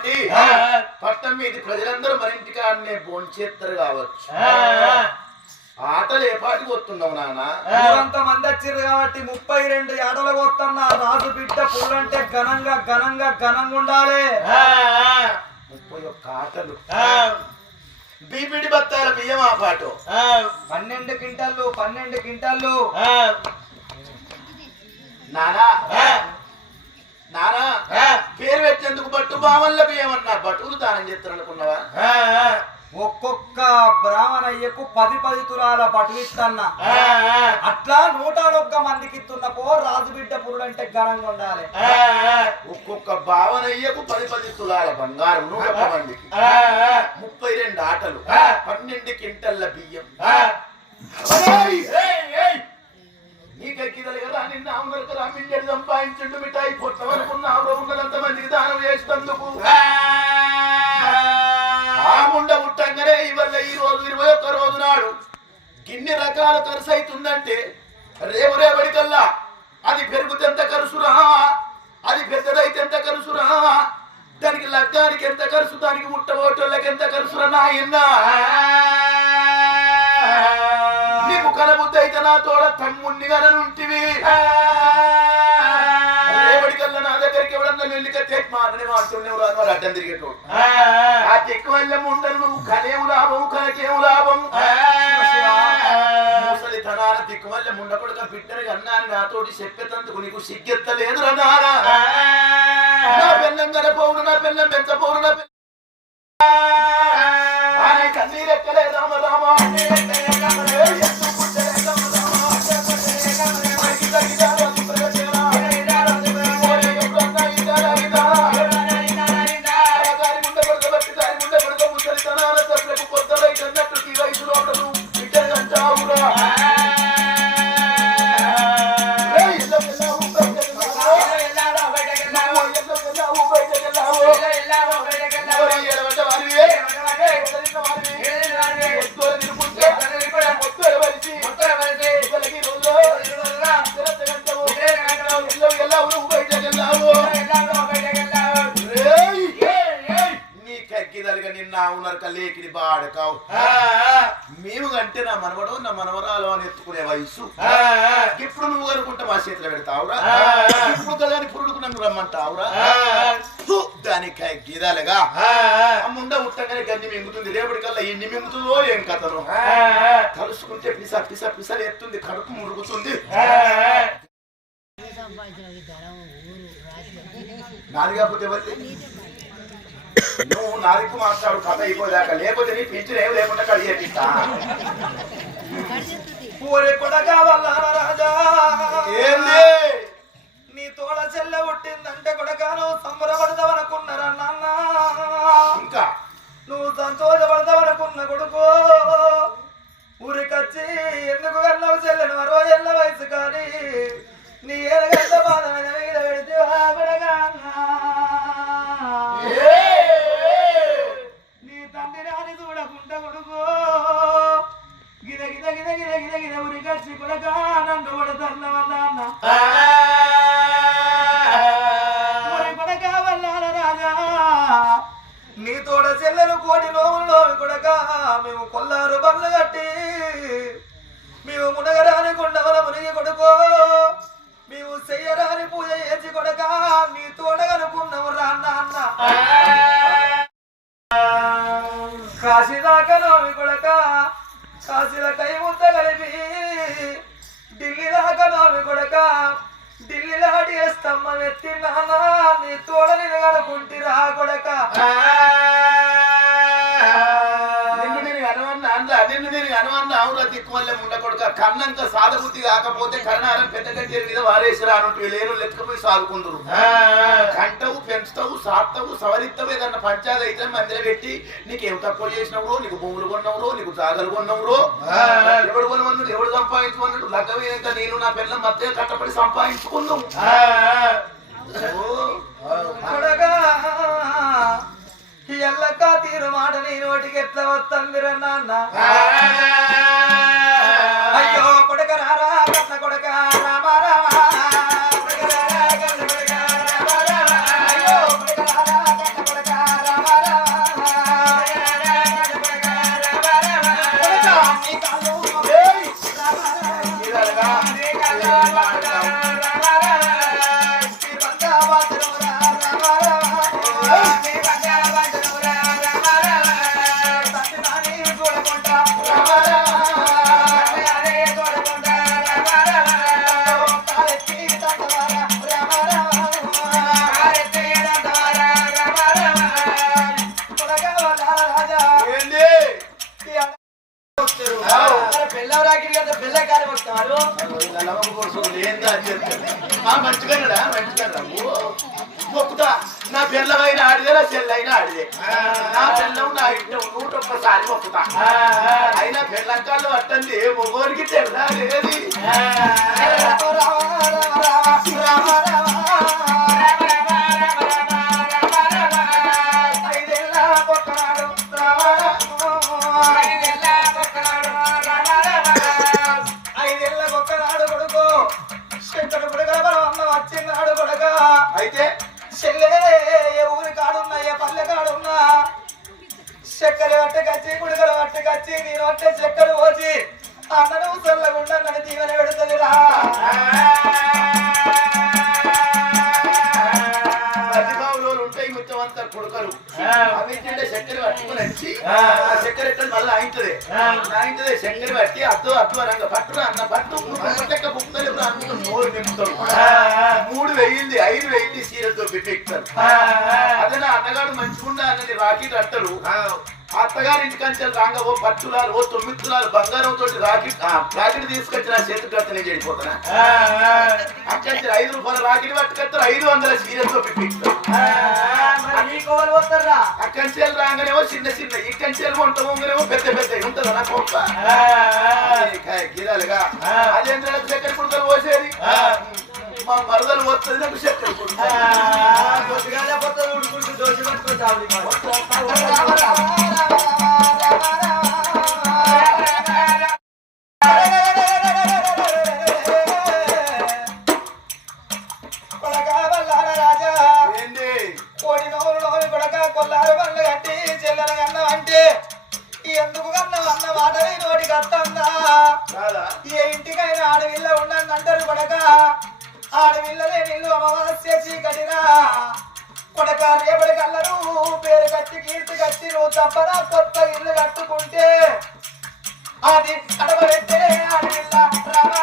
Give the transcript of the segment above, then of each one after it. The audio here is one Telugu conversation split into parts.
కాబట్టి పట్టణం మీది ప్రజలందరూ మన ఇంటికాడనే భోంచేస్తారు కావచ్చు ఆటలు ఏ పాటికి వస్తున్నావు నాన్న? ఊరంతా మంది వచ్చిర్రు కాబట్టి ముప్పై రెండు ఏడలు కొత్తన్న రాజు బిడ్డ పుల్లంటే ఘనంగా ఘనంగా ఘనంగా ఉండాలి. ముప్పై ఒక్క ఆటలు. బీబిడి బత్తాల బియ్యం ఆ పాటు. పన్నెండు క్వింటాళ్ళు పన్నెండు క్వింటాళ్ళు నానా నానా పేరు పెట్టేందుకు బట్టు బావల్ల బియ్యం అన్నా బట్టులు దానం చేస్తారు అనుకున్నావా ఒక్కొక్క బ్రాహ్మణయ్యకు పది పది తులాల పటువిస్తన్న అట్లా నూట ఒక్క మందికి ఇస్తున్నపో రాజు బిడ్డ పురుడంటే ఘనంగా ఉండాలి. ఒక్కొక్క భావనయ్యకు పది పది తులాల బంగారం నూట మందికి. ముప్పై రెండు ఆటలు. పన్నెండు కింటల్ల బియ్యం. ఇన్ని రకాల ఖర్చు అవుతుందంటే రేపు రేపటికల్లా అది పెరుగుతే ఎంత ఖర్చురా అది పెద్దదైతే ఎంత ఖర్చురా దానికి లగ్గానికి ఎంత ఖర్చు దానికి ముట్టబోటోళ్ళకి ఎంత ఖర్చురా నాయన్నా? నీకు కనబుద్ధి అయితే నా తోడ తమ్ముణ్ణి కననుంటివి నా దగ్గరికి ఎవడన్నా వెళ్ళికతే మాటనే మాడుతుండేవు రాదు వాళ్ళు అడ్డం తిరిగేటోడు ఆ చెక్కు వల్ల ఉండను నువ్వు కనేవు లాభం కనకేవు లాభం ముసలి తనాల దిక్కు వల్ల ముండకొడుక బిడ్డని అన్నాను నాతోటి చెప్పేటందుకు నీకు సిగ్గెత్తలేదు రన్నారా నా నా పెంచపోవును ఇప్పుడు నువ్వు అనుకుంటా మా చేతిలో పెడతావురా? ఇప్పుడు కదా పురుడుకు నన్ను రమ్మంటావురా? ఫు, దానికి గీదాలుగా. ముండ ముట్టగానే గన్ని మింగుతుంది. రేపటికల్లా ఎన్ని మింగుతుందో ఏం కథను కలుసుకుంటే పిస పిస పిస ఎత్తుంది కడుపు మురుగుతుంది. నాది కాకపోతే ఎవరిది? నువ్వు నాదికు మాట్లాడు కథ అయిపోదాకా. లేకపోతే నీ పింఛన్ ఏం లేకుండా కడిగేపిస్తా. ఊరే కొడగా వల్ల రాజా. ఏంది? నీ తోడ చెల్లె పుట్టిందంటే కొడగాను సంబరపడదామనుకున్నారా నాన్న? ఇంకా? నువ్వు సంతోషపడదామనుకున్న కొడుకు. ఊరికొచ్చి ఎందుకు కన్నావు చెల్లెను? మరో ఎల్ల వయసు కానీ నీ ఏరగంట బాధమైన మీద పెడితే కొడగా నీ తండ్రి రాని చూడకుండా కొడుకు. రానుంటివి లేరు లెక్కపోయి సాదుకుందరు కంటవు పెంచుతావు సాత్తావు సవరిస్తావు ఏదన్నా పంచాయతీ అయితే మందిలో పెట్టి నీకేం తక్కువ చేసినవరో నీకు భూములు కొన్నవరో నీకు జాగలు కొన్నవరో? ఎవడు కొనమన్నాడు? ఎవడు సంపాదించుకున్నాడు? లగ్గమైనాక నేను నా పిల్లల మధ్య కట్టపడి సంపాదించుకుందాం కొడక ఎల్లక తీరు మాట నీ నోటికి ఎట్లా వస్తుందిరా నాన్న? అయ్యో. మంచిగా మంచిగా మొక్కుతా నా పిల్లవైన ఆడిదే నా చెల్లైన ఆడిదే. నా పిల్లం నా ఇంట్లో నూట ఒక్కసారి మొక్కుతా అయినా పిల్లకాళ్ళు పట్టండి మొగోరికి తెల్లా వచ్చినాడు అయితే చెల్లే ఊరి కాడున్నా ఏ పల్లె కాడున్నా? చక్కెర పట్టుకొచ్చి గుడికలు పట్టుకొచ్చి నేను అంటే చక్కెర పోచి అన్నను చల్లకుండా నన్ను దీవెన పెడుతుందిరా. ప్రతిభావులో ఏంటంటే చక్కెర పట్టుకుని వచ్చి ఆ. చక్కెర ఎక్కడ మళ్ళీ ఆయింటది ఆయింటది చక్కెర పట్టి అద్దు అద్దు అనంగా పట్టు అన్న పట్టు లెక్క బుక్కలు అనుకుంటూ నోరు నింపుతారు. మూడు వెయ్యింది ఐదు వెయ్యింది సీరతో పెట్టేస్తారు అదే నా అన్నగాడు మంచిగుండా అన్నది రాకెట్ అంటారు అత్తగారి ఇంటికంటే రాంగ ఓ ఓ తొమ్మిది తులాలు బంగారం తోటి రాకెట్ రాకెట్ తీసుకొచ్చి నా చేతికి కడితే నేను చెడిపోతున్నా అక్కడి ఐదు రూపాయల రాకెట్ పట్టుకొస్తారు ఐదు వందల పెట్టిస్తారు నీకు ఎవరు పోతారా? అక్కంచెలు రాగానేమో చిన్న చిన్న ఇక్కంచెలు వంట వంగనేమో పెద్ద పెద్ద ఉంటుందా నా కొంప? గిరాలుగా. అదేంటే కుడుకలు పోసేది? మా మరదలు వస్తుంది నాకు చక్కెర కుడుక పొద్దుగాల పోతే ఉడుకుంటూ దోశ కాదా ఏ ఇంటికైనా ఆడవిల్ల ఉండండి అంటారు కొడక? ఆడపిల్లలే నీళ్ళు అమావాస్య చీకటిరా కొడక రేపటి కల్లరు పేరు కట్టి కీర్తి కట్టి నువ్వు తప్పరా కొత్త ఇల్లు కట్టుకుంటే అది అడవబెట్టే ఆడవిల్ల రామా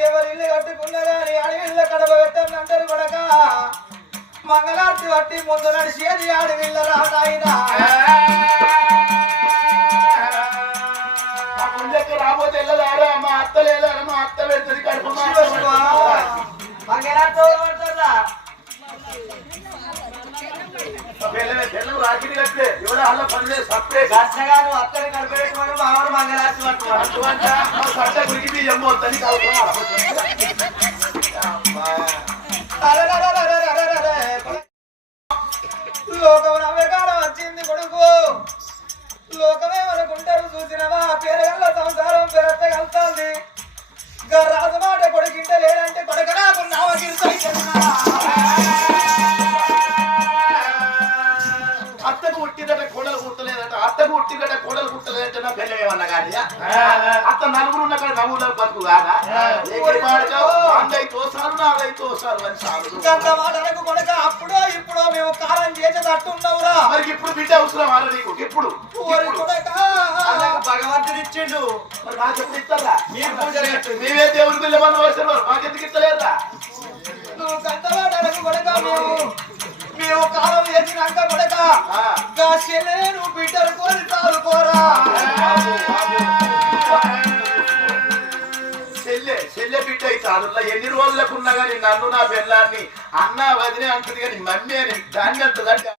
ఎవరి ఇల్లు కట్టుకున్నా కానీ అడవిల్ల కడవ పెట్టండి అంటారు కొడక మంగళార్తి పట్టి ముందు నడిచేది అడవిల్ల రా అత్త పెడుతుంది కడుపు మా రాకిడి కట్టే అల్ల అత్తని కనిపెట్టుకొని మామూలు మంగళార్తి పట్టుకోవాలి అటువంటి సట్ట గురికి లోకం నవ్వకాలం వచ్చింది కొడుకు లోకమే మనకుంటారు చూసినవా పేరగల్ల సంసారం పెరత కలుతుంది రాజు మాట కొడుకింట లేదంటే కొడుక నాకు అత్తకు పుట్టినట కోడలు కుట్టలేదట అత్తకు పుట్టినట కోడలు కుట్టలేదంటే నా పిల్ల ఏమన్నా కానీ అత్త నలుగురు ఉన్న నవ్వుల బతుకు కాదా? నాదై తోసారు నాదై తోసారు అని సాగు మాటలకు కొడుక అప్పుడో ఇప్పుడో మేము కాలం చేసేటట్టు ఉన్నావురా. మరి ఇప్పుడు బిడ్డ అవసరం అలా నీకు? ఇప్పుడు. కొడుక భగవంతుడు ఇచ్చిండు. మరి మాకు ఇస్తారా? మీరు పూజ. నీవే దేవుడి పిల్ల మన వయసు మాకెందుకు ఇస్తలేదా నువ్వు గంటవాడలకు కొడక మేము. మేము కాలం వేసినాక కొడక ఆ. గా చెల్లె నువ్వు బిడ్డలు కోరి తాలుకోరా చెల్లె చెల్లె బిడ్డ అయితే అందులో ఎన్ని రోజులకు ఉన్నా కానీ నన్ను నా పిల్లాన్ని అన్న వదిలే అంటుంది కానీ మమ్మీ అని దాన్ని అంటుందంటే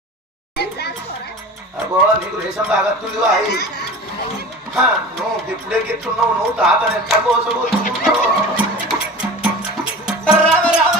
అబ్బో నీకు రేషం వాయి. హా, నువ్వు ఇప్పుడే గిట్టున్నావు నువ్వు తాతను ఎంత కోసపోతున్నావు రామ రామ రామ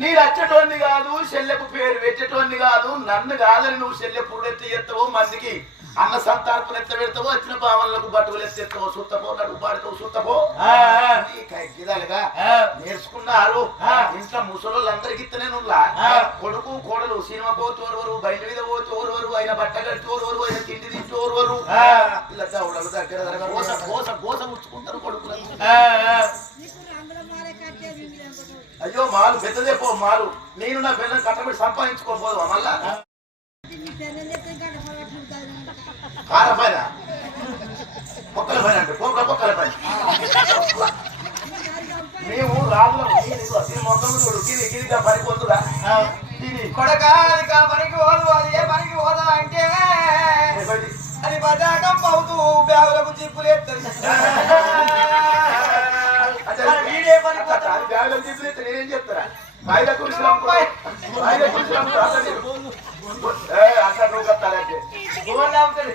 నీ రచ్చటోంది కాదు శల్యపు పేరు పెట్టేటోంది కాదు నన్ను కాదని నువ్వు శల్య ఎత్తి ఎత్తవో మందికి. అన్న సంతాపం ఎత్త పెడతావో వచ్చిన భావనలకు బట్టుకులు ఎత్తి ఎత్తవో సూత్తపో నడు పాడుతావు సూత్తపో. విధాలుగా నేర్చుకున్నారు. ఇంట్లో ముసలోళ్ళు అందరికి ఇస్తనే కొడుకు కోడలు సినిమా పోతోరువరు బయట మీద పోతోరువరు ఆయన బట్ట కడుతోరువరు ఆయన తిండి తింటోరువరు ఇలా దగ్గర దగ్గర కోస కోస కోస ముచ్చుకుంటారు కొడుకులు అయ్యో మాలు పెద్దదే పో మాలు. నేను నా పిల్లలు కట్టబడి సంపాదించుకోకపోదు మళ్ళా? కార పైన? పొక్కల పైన అంటే పోకల పొక్కల పైన. మేము రాములం మొత్తం చూడు గిరి గిరిగా పని పొందురా పనికి పోదు అది ఏ పనికి పోదా అంటే. అది బజాకం అవుతూ బ్యాగులకు చిప్పులు ఎత్తుంది ఆలోచించి ఇప్పుడు నేనేం చెప్తారా ఆయన గురించి ఆయన గురించి అసలు నువ్వు కట్టాలంటే గోల్ నమ్ముతాడు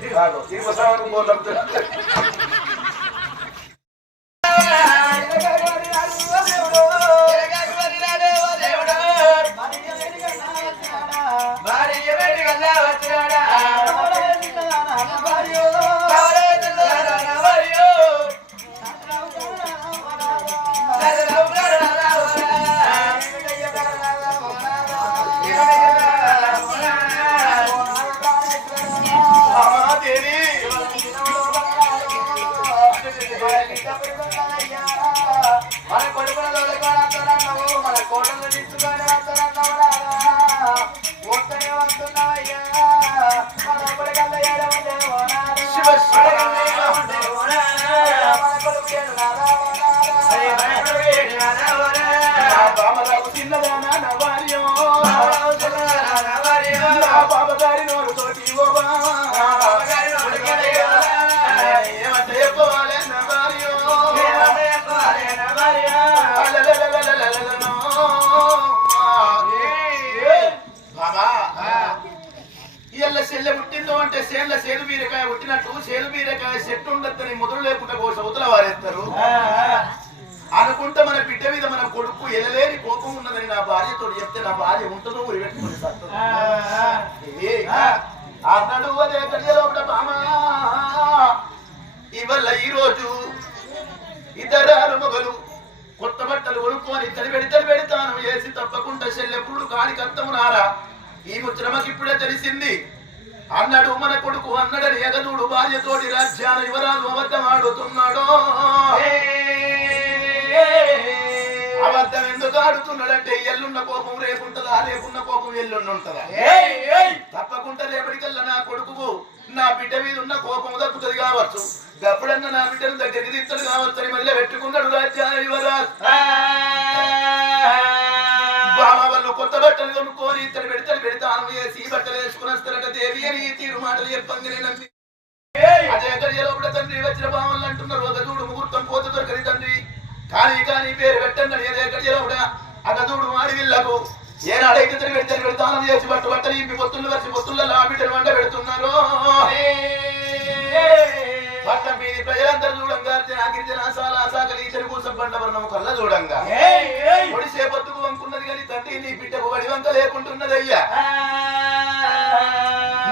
గోల్ నమ్ముతాడు బీరకాయ పుట్టినట్టు సేను బీరకాయ చెట్టు ఉండద్దని మొదలు లేకుండా కోసి అవతల వారేస్తారు. అనుకుంటే మన బిడ్డ మీద మన కొడుకు ఎలలేని కోపం ఉన్నదని నా భార్యతో చెప్తే నా భార్య ఉంటుందో ఊరి పెట్టుకుని సత్తు. ఏ, అన్నాడు అదే గడియలోపల బామా. ఇవల్ల ఈ రోజు ఇద్దరు మొగలు కొత్త బట్టలు కొనుక్కొని తడి పెడితలు పెడతాను వేసి తప్పకుండా చెల్లెప్పుడు కాని కత్తమునారా? ఈ ముచ్చటమకి ఇప్పుడే తెలిసింది. అన్నాడు మన కొడుకు అన్నడని ఎగదూడు భార్యతోటి రాజ్యాల యువరాలు అబద్ధం ఆడుతున్నాడో అబద్ధం ఎందుకు ఆడుతున్నాడంటే ఎల్లున్న కోపం రేపుంటదా రేపున్న కోపం ఎల్లున్న ఉంటదా? తప్పకుండా రేపటికల్లా నా కొడుకు నా బిడ్డ మీద ఉన్న కోపం దక్కుతుంది కావచ్చు. గప్పుడన్నా నా బిడ్డను దగ్గరికి తీస్తాడు కావచ్చు అని మళ్ళీ పెట్టుకున్నాడు రాజ్యాల యువరాజు కొత్త బట్టలు కొనుక్కొని ఇతడు పెడతాడు పెడతాను వేసి బట్టలు వేసుకుని వస్తారట దేవి అని తీరు మాటలు చెప్పంగానే నమ్మి. అదే లోపల తండ్రి వచ్చిన బామలు అంటున్నారు. ఒక చూడు ముహూర్తం పోతు దొరకని తండ్రి. కానీ కానీ పేరు పెట్టండి అదే లోపల అక చూడు మాడి వీళ్ళకు తిరిగి పెడతాను చేసి బట్ట బట్టలు ఇంపి పొత్తులు వరిసి పొత్తుల్లో ఆ బిడ్డలు వంట పెడుతున్నారు. పట్టం ప్రజలందరూ చూడంగా గిరిజన సాల సాకలి వర్ణము కళ్ళ చూడంగా. లేకుంటున్నది అయ్యా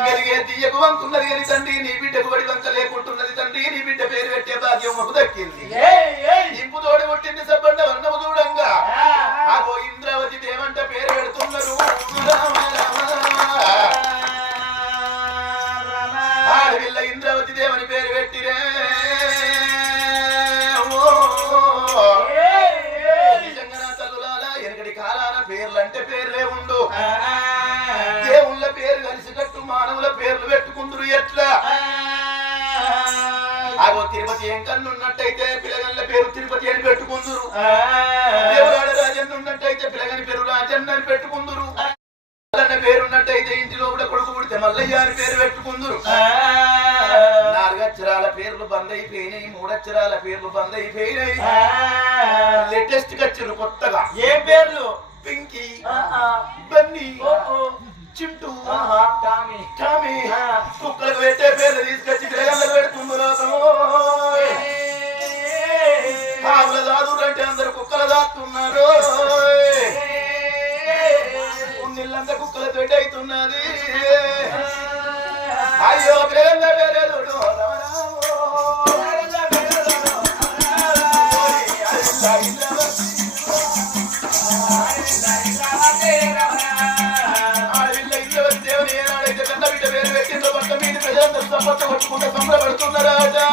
మెరిగే తీయకు వంకున్నది కానీ తండ్రి నీ బిడ్డకు వడి వంక లేకుంటున్నది తండ్రి నీ బిడ్డ పేరు పెట్టే భాగ్యం మాకు దక్కింది. రాజన్న ఉన్నట్టయితే పిల్లగని పేరు రాజన్న అని పెట్టుకుందురు. అన్న పేరున్నట్టయితే ఇంటిలో కూడా కొడుకు పుడితే మల్లయ్య అని పేరు పెట్టుకుందురు. నాలుగక్షరాల పేర్లు బంద్ అయిపోయినాయి మూడక్షరాల పేర్లు బంద్ అయిపోయినాయి ప్రజలందరూ సంపత్తి పట్టుకుంటే సంబరపడుతున్నారాజా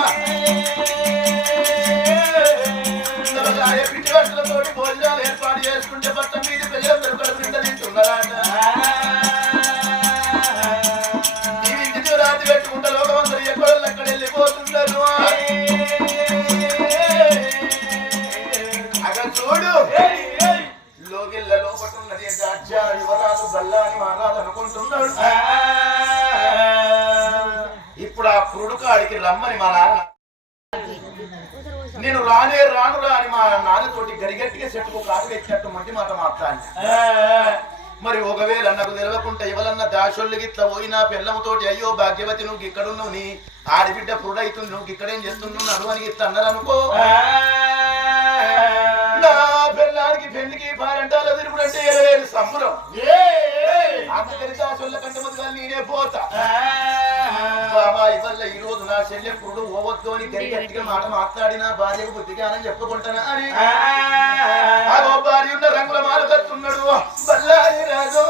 దాసోళ్ళకి ఇట్లా పోయినా పిల్లముతోటి అయ్యో భాగ్యవతి నువ్వు ఇక్కడున్నావు నీ ఆడబిడ్డ పురుడైతుంది నువ్వు ఇక్కడేం చేస్తున్నావు అని ఇట్లా అన్నారు అనుకో నా పిల్లానికి పెళ్ళికి పారంటాలు తిరుగుడంటే ఎరవేరు సంబరం. అందుకని దాసోళ్ళ కంటే ముందుగా నేనే పోతా. బాబా ఇవల్ల ఈ రోజు నా చెల్లె పురుడు ఓవద్దు అని గట్టిగా మాట మాట్లాడినా భార్యకు బుద్ధిగానని చెప్పుకుంటానా అని. భార్య ఉన్న రంగుల మాల కట్టున్నాడు. బల్లారి రాజు.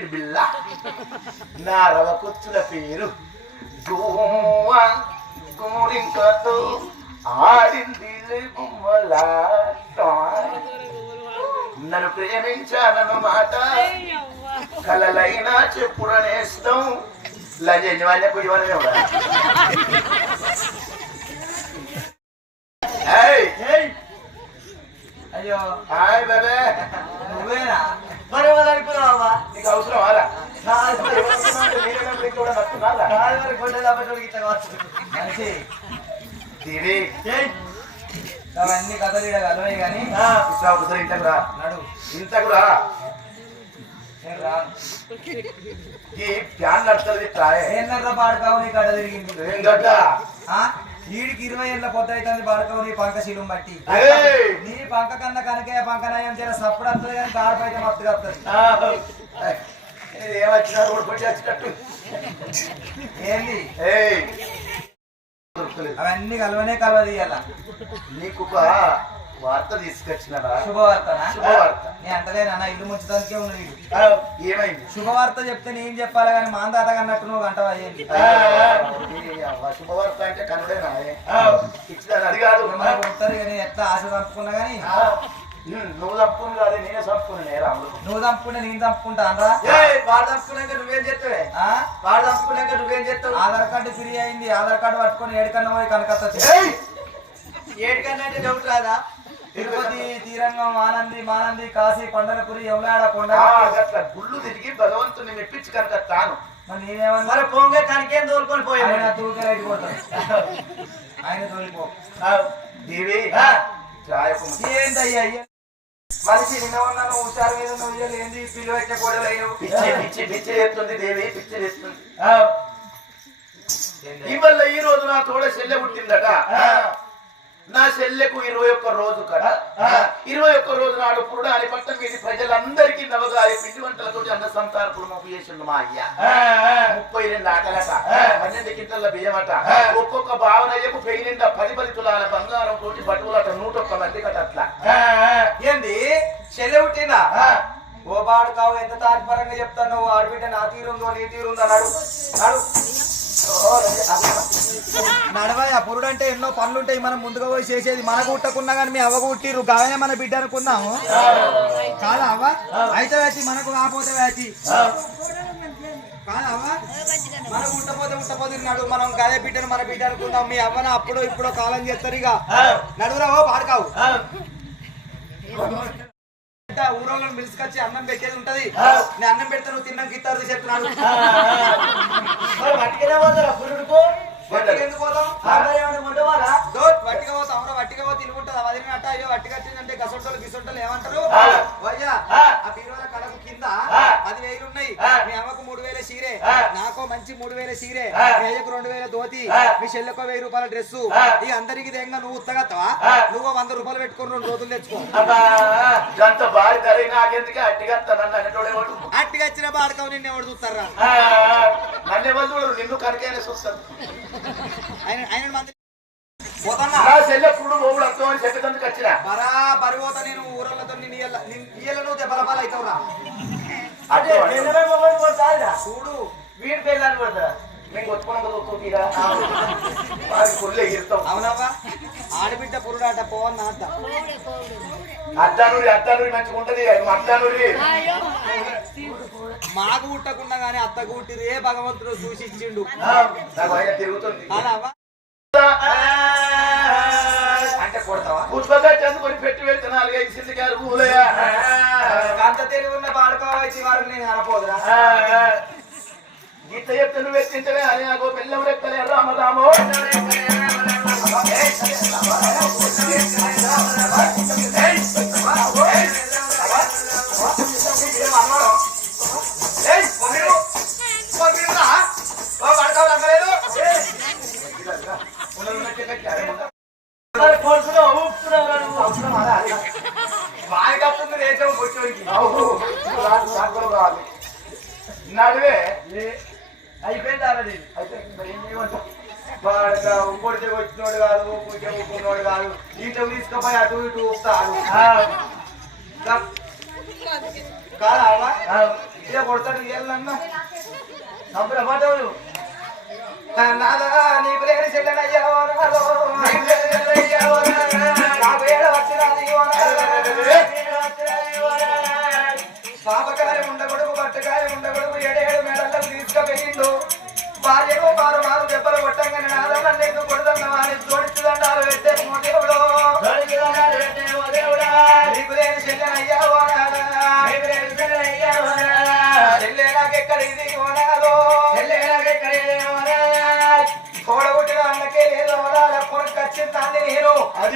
మస్కడి బిస్కెట్ బిల్ల నా రవ కుచ్చుల పేరు గోరింకతో ఆడింది బొమ్మలాట నన్ను ప్రేమించానన్న మాట కలలైనా చెప్పుడనేస్తాం లజన్యవాన్య కుడివనే అయ్యో. హాయ్ బాబే. నువ్వేనా? మరి ఎవరు అనుకున్నావా? నీకు అవసరం టీవీ అవన్నీ కథలు ఈడ కలవే కానీ ఒకసారి ఇంతకు రా. నడు. ఇంతకు రా. ఈ ట్రాయ్ ఏందర్రా పాడుకావు నీ కథ తిరిగింది. ఏం గడ్డ? ఈడికి ఇరవై ఏళ్ళ పొద్దు అవుతుంది పాడుకావు నీ పంక శిలం బట్టి! నీ పంక కన్నా కనకే పంక నయం చేర సప్పుడు వస్తుంది కానీ కారు పైతే మత్తుగా వస్తుంది ఏంది. అవన్నీ కలవనే కలవది ఇయ్యాల. నీకు వార్త తీసుకొచ్చినరా? శుభవార్తనా? శుభవార్త. నీ అంటలేనా నా ఇల్లు వీడు. ఆ, ఏమైంది? శుభవార్త చెప్తే నేను చెప్పాలి కానీ మాందాత అన్నట్టు నువ్వు అంటవా ఏంటి? శుభవార్త అంటే కనుడేనా అది కాదు. ఎట్లా ఆశ చంపుకున్నా కానీ? నువ్వు తప్పుకుని కాదు నేనే తప్పుకుని నే రాముడు. నువ్వు చంపుకుంటే నేను చంపుకుంటా అనరా వాడు తప్పుకున్నాక నువ్వేం చేస్తావే? ఆ? వాడు తప్పుకున్నాక నువ్వేం చేస్తావు? ఆధార్ కార్డు ఫ్రీ అయింది ఆధార్ కార్డు పట్టుకొని ఏడుకన్నా పోయి కనకత్త! ఏడుకన్నా అంటే డౌట్ రాదా? తిరుపతి తీరంగం ఆనంది మానంది కాశీ పండలపురి యమునాడ కొండ గుళ్ళు తిరిగి భగవంతుని మెప్పించి కనుక తాను. మరి పొంగే కనికేం తోలుకొని పోయాడు ఆయన ఆయన తోలిపో దేవి ఏంటయ్యా మనిషి నిన్నవన్నాను హుషారు మీద నువ్వు ఏంది పిల్లి వచ్చే కోడలు పిచ్చి పిచ్చి పిచ్చి ఎత్తుంది దేవి పిచ్చి ఎత్తుంది ఇవల్ల ఈ రోజు నా తోడ చెల్లె పుట్టిందట. నా చెల్లెకు ఇరవై ఒక్క రోజు కట ఇరవై ఒక్క రోజు నాడు పురుడాని పట్టం మీద ప్రజలందరికీ నవగాయ పిండి వంటలతో అన్న సంతానపుడు మొప్పు చేసిండు మా అయ్య. ముప్పై రెండు ఆటలట పన్నెండు కింటల బియ్యమట. ఒక్కొక్క భావనయ్యకు పెయి నిండా పది పది తులాల బంగారం తోటి బటువులట నూట ఒక్క మంది కట అట్లా ఏంది? చెల్లె పుట్టిందా? ఓ బాడు కావు ఎంత తాత్పరంగా చెప్తాను ఆడబిడ్డ నా తీరుందో నీ తీరుందో నడు నడు పురుడు అంటే ఎన్నో పనులు ఉంటాయి మనం ముందుగా పోయి చేసేది మన గుట్టకున్నా కానీ మీ అవ్వ గుట్టిరు గాయనే మన బిడ్డ అనుకుందాము కాదా అవ్వ? అయితే వేచి మనకు కాకపోతే వేచి కాదా అవ్వ? మనకు ఉట్టపోతే నడు మనం గాయ బిడ్డను మన బిడ్డ అనుకుందాం. మీ అవ్వన అప్పుడో ఇప్పుడో కాలం చేస్తారు ఇక. నడువురా ఓ పాడకావు ఊరోళ్ళని పిలుచుకొచ్చి అన్నం పెట్టేది ఉంటది. నేను అన్నం పెడితే నువ్వు తిన్నాక ఇస్తారు చెప్తున్నాను వట్టిగా ఎందుకు పోతాం? దో, వట్టిగా పోతాం అవునా వట్టిగా పోతే తిరుగుంటది వదిలిన అట్ట అయ్యో వట్టిగా వచ్చిందంటే ఏమంటారు? వయ్యా ఆ. బీరువాల కడకు కింద పది వేలు ఉన్నాయి మీ అమ్మకు మూడు వేల సీరే నాకో మంచి మూడు వేల సీరే మీ అయ్యకు రెండు వేల ధోతి మీ చెల్లెకో వెయ్యి రూపాయల డ్రెస్ ఇక అందరికి దేంగా నువ్వు ఉత్తగత్తవా నువ్వు వంద రూపాయలు పెట్టుకొని రెండు రోజులు తెచ్చుకో. అట్టిగా నన్ను వచ్చిన బాడకవు నిన్ను ఎవడు చూస్తారా? నన్ను ఎవరు నిన్ను ఆయన ఆయన బరాబరి పోత నేను ఊరలతో నేను ఇయ్యాల ఇయ్యాల అదే చూడు వీడి పెళ్ళాన్ని మేము వచ్చుకున్నాం కదా ఒక్కొక్కగా అవునవ్వా? ఆడబిడ్డ పురుడాట పోవన్న అంట. అద్దానూరి అద్దానూరి మంచిగా ఉంటది. అద్దానూరి. మాకు పుట్టకుండా గానీ అత్త కుట్టిరు ఏ భగవంతుడు చూసి ఇచ్చిండు పుష్పగా చదువుకొని పెట్టి పెడితే నాలుగైదు సింది గారు ఊలయ్యా అంత తెలివి ఉన్న బాడుకోవచ్చు వారు నేను అనపోదురా గీత చెప్తే నువ్వు ఎత్తింటవే అని నాకు పిల్లం రెక్కలే రామ రామో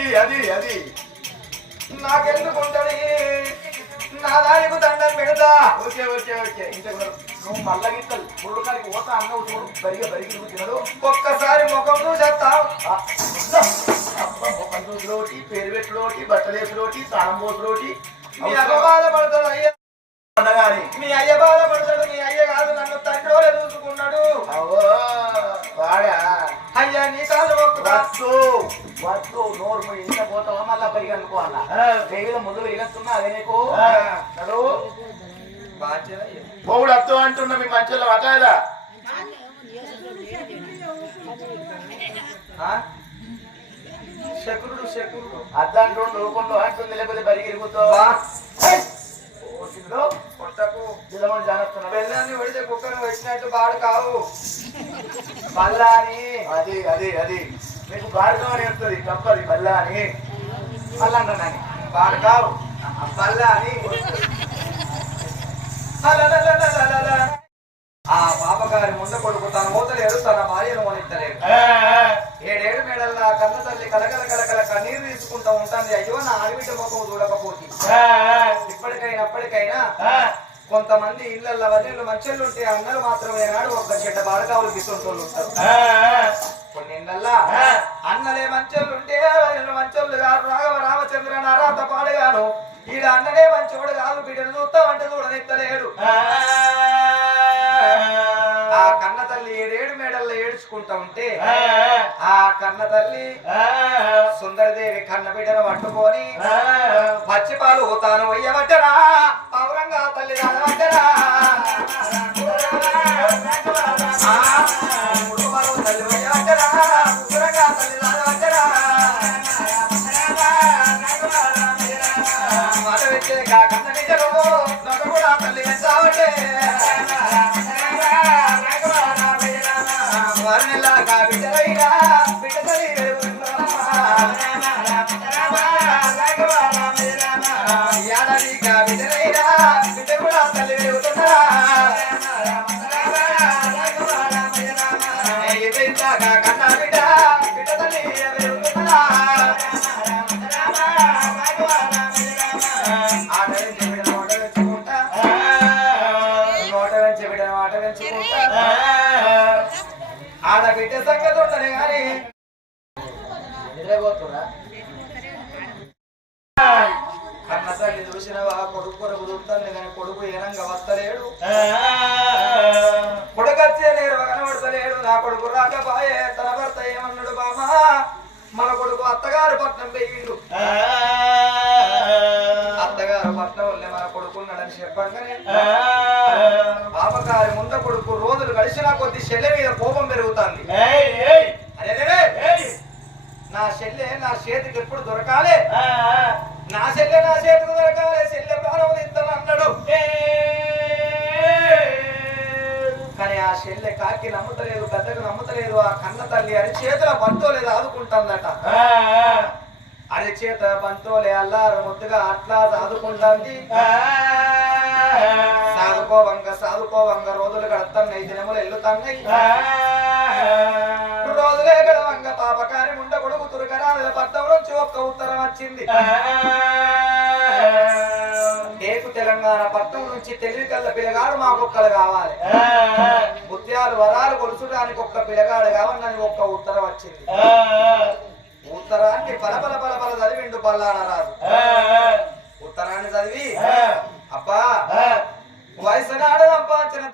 అది అది అది. నాకెందుకు ఉంటది? నా దానికి దండం పెడతా. Okay okay okay. ఇంకా నువ్వు మళ్ళా గిట్టలు పుల్లకానికి పోతా అన్న చూడు. బరిగా బరిగి నువ్వు తినడు ఒక్కసారి ముఖం చూసేస్తావు రోటి పేరు పెట్టులోటి బట్టలేసులోటి తాళం పోసులోటి మీ అయ్య అంటున్నా మీ మధ్యలో అటాయదా శకురుడు శకురుడు అద్దంటూ నూకుంటూ అంటుంది లేకపోతే బరిగి ఇరుగుతావా కొట్టకు పిల్లమని జానస్తున్నా బెల్లాన్ని పడితే కుక్కను వచ్చినట్టు బాడు కావు. బల్లాని. అది అది అది. మీకు భార్గవ నేర్పుతుంది తప్పది బల్లా అని మళ్ళా అంటున్నాను బాడు కావు. బల్లాని. ఆ పాపగారి ముందు కొడుకు తన మూతలేడు తన భార్యను వనిత్తలేడు ఏడేడు మేడల్లా కన్న తల్లి కలగల కలగల కన్నీరు తీసుకుంటా ఉంటుంది. అయ్యో నా ఆడబిడ్డ ముఖం చూడకపోతే. ఇప్పటికైనా అప్పటికైనా కొంతమంది ఇళ్ళల్లో వదిలిళ్ళు మంచెళ్ళు ఉంటే అన్నలు మాత్రమే నాడు ఒక చెడ్డ బాడకావులు గిస్తుంటోళ్ళు ఉంటారు. కొన్ని ఇళ్ళల్లా తల్లి. సుందరదేవి కన్న బిడ్డను పట్టుకొని నా చేతికి ఎప్పుడు దొరకాలి నా చెల్లె నా చేతికి దొరకాలి చెల్లె ప్రాణం ఇస్తాను అన్నాడు. కానీ ఆ చెల్లె కాకి నమ్ముతలేదు పెద్దకు నమ్ముతలేదు ఆ కన్న తల్లి అని చేతుల బంతోలేదు ఆదుకుంటుందట అరి చేత బంతోలే అల్లారు ముద్దుగా అట్లా ఆదుకుంటుంది సాదుకోవంగ సాదుకోవంగ రోజులు గడుతున్నాయి దినములు ఎల్లుతున్నాయి. రోజులే గడవంగ పాపకారి ముండ కొడుకు తురకరాజుల పట్టం నుంచి ఒక్క ఉత్తరం వచ్చింది. టేకు తెలంగాణ పట్టణం నుంచి తెలివికల్ల పిల్లగాడు మాకొక్కలు కావాలి. ముత్యాలు వరాలు కొలుచడానికి ఒక్క పిల్లగాడు కావాలని ఒక్క ఉత్తరం వచ్చింది. ఉత్తరాన్ని పలపల పలపల చదివిండు పల్లాడ రాజు ఉత్తరాన్ని చదివి అబ్బా వయసు నాడు సంపాదించిన